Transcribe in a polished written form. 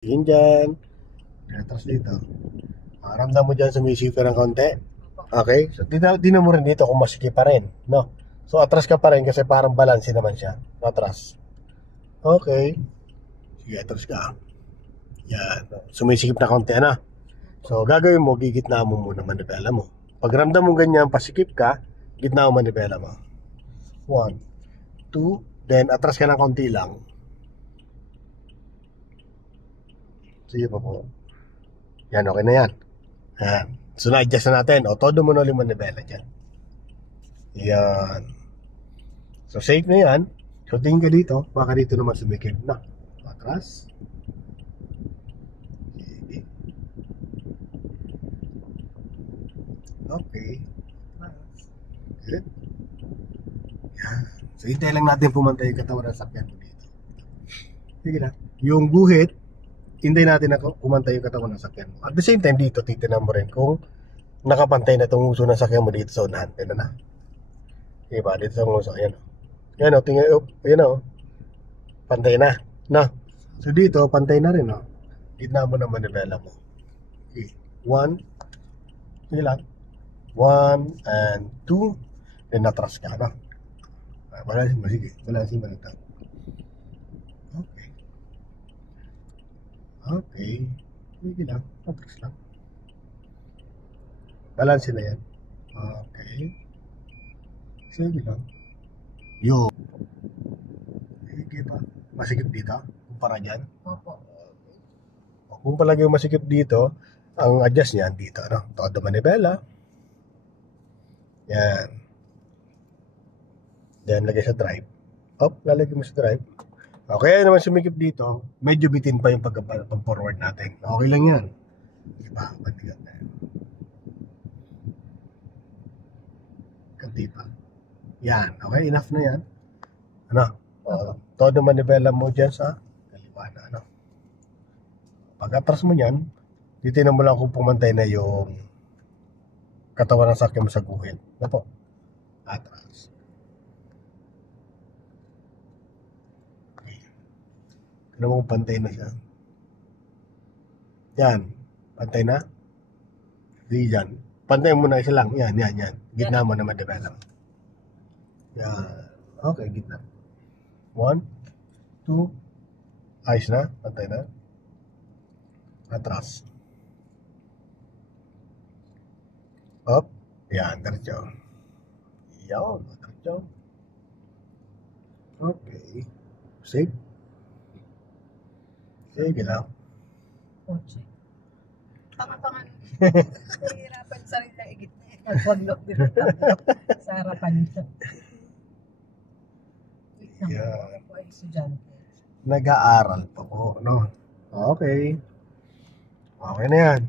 Yun dyan. Retras dito. Ramdam mo dyan sumisipa ng konti. Okay? So, di na mo rin dito kung masikip pa rin. No? So, atras ka pa rin kasi parang balance naman siya. Atras. Okay. Sige, atras ka. Yan. Sumisikip na konti na. So, gagawin mo, gigitna mo muna manibela mo. Pag ramdam mo ganyan, pasikip ka, gitna mo manibela mo. 1, 2, then atras ka ng konti lang. Sige pa po. Yan, okay na yan. Yan. So, na-adjust na natin. O, todo mo na ulit manibela dyan. Yan. So, safe na yan. So, tingin ka dito. Baka dito naman sumikip na. Atras. Sige. Okay. Good. Yan. So, hintay lang natin pumantay yung katawan ng sakyan mo dito. Sige na. Yung guhit, hintay natin na kumantay yung katawan ng sakyan mo. At the same time, dito, titinan mo rin kung nakapantay na itong uso ng sakyan mo dito sa unahan. Pwede na. Diba? Dito sa uso. Ayan. Ayan o. Tingnan o. Ayan o. Pantay na. No. So, dito, pantay na rin o. Gitna mo na manibela mo. Okay. 1. Sige lang. 1 and 2. Then, natras ka. No? Balansin mo. Sige. Balansin mo lang. Okay. Okay. Sige lang. Natras lang. Balansin na yan. Okay. Sige lang. Yo. Sige pa. Masikip dito? Kumpara dyan? Opo. Kung palagi yung masikip dito, ang adjust niyan dito. No? Todo manibela. Yan. Then, lagay sa drive. Lalagay mo sa drive. Okay, naman sumikip dito, medyo bitin pa yung pag-forward natin. Okay lang yan. Diba? Patigat na yan. Kanti pa. Yan. Okay, enough na yan. Ano? Todo manibela mo dyan sa kaliwa na. Ano? Pag atras mo yan, titinan mo lang kung pumantay na yung katawan ng sakyan mo sa guhit. Ano po? Atras. Ano mo pantay na siya? Yan. Pantay na? Di yan. Pantay mo na isa lang. Yan. Gitna mo na ma-develop. Yan. Okay, gitna. 1, 2. Ayos na. Pantay na. Atras. Up. Yan. Diretso. Yan. Diretso. Okay. Safe. Sige lang. Kotse. Tanga-tangan. Nahihirapan sa rin na igit na yun. Nagpaglok dito. Sa harapan niya. Yan. Ako ay estudyante. Nag-aaral pa po, no? Okay. Okay na yan.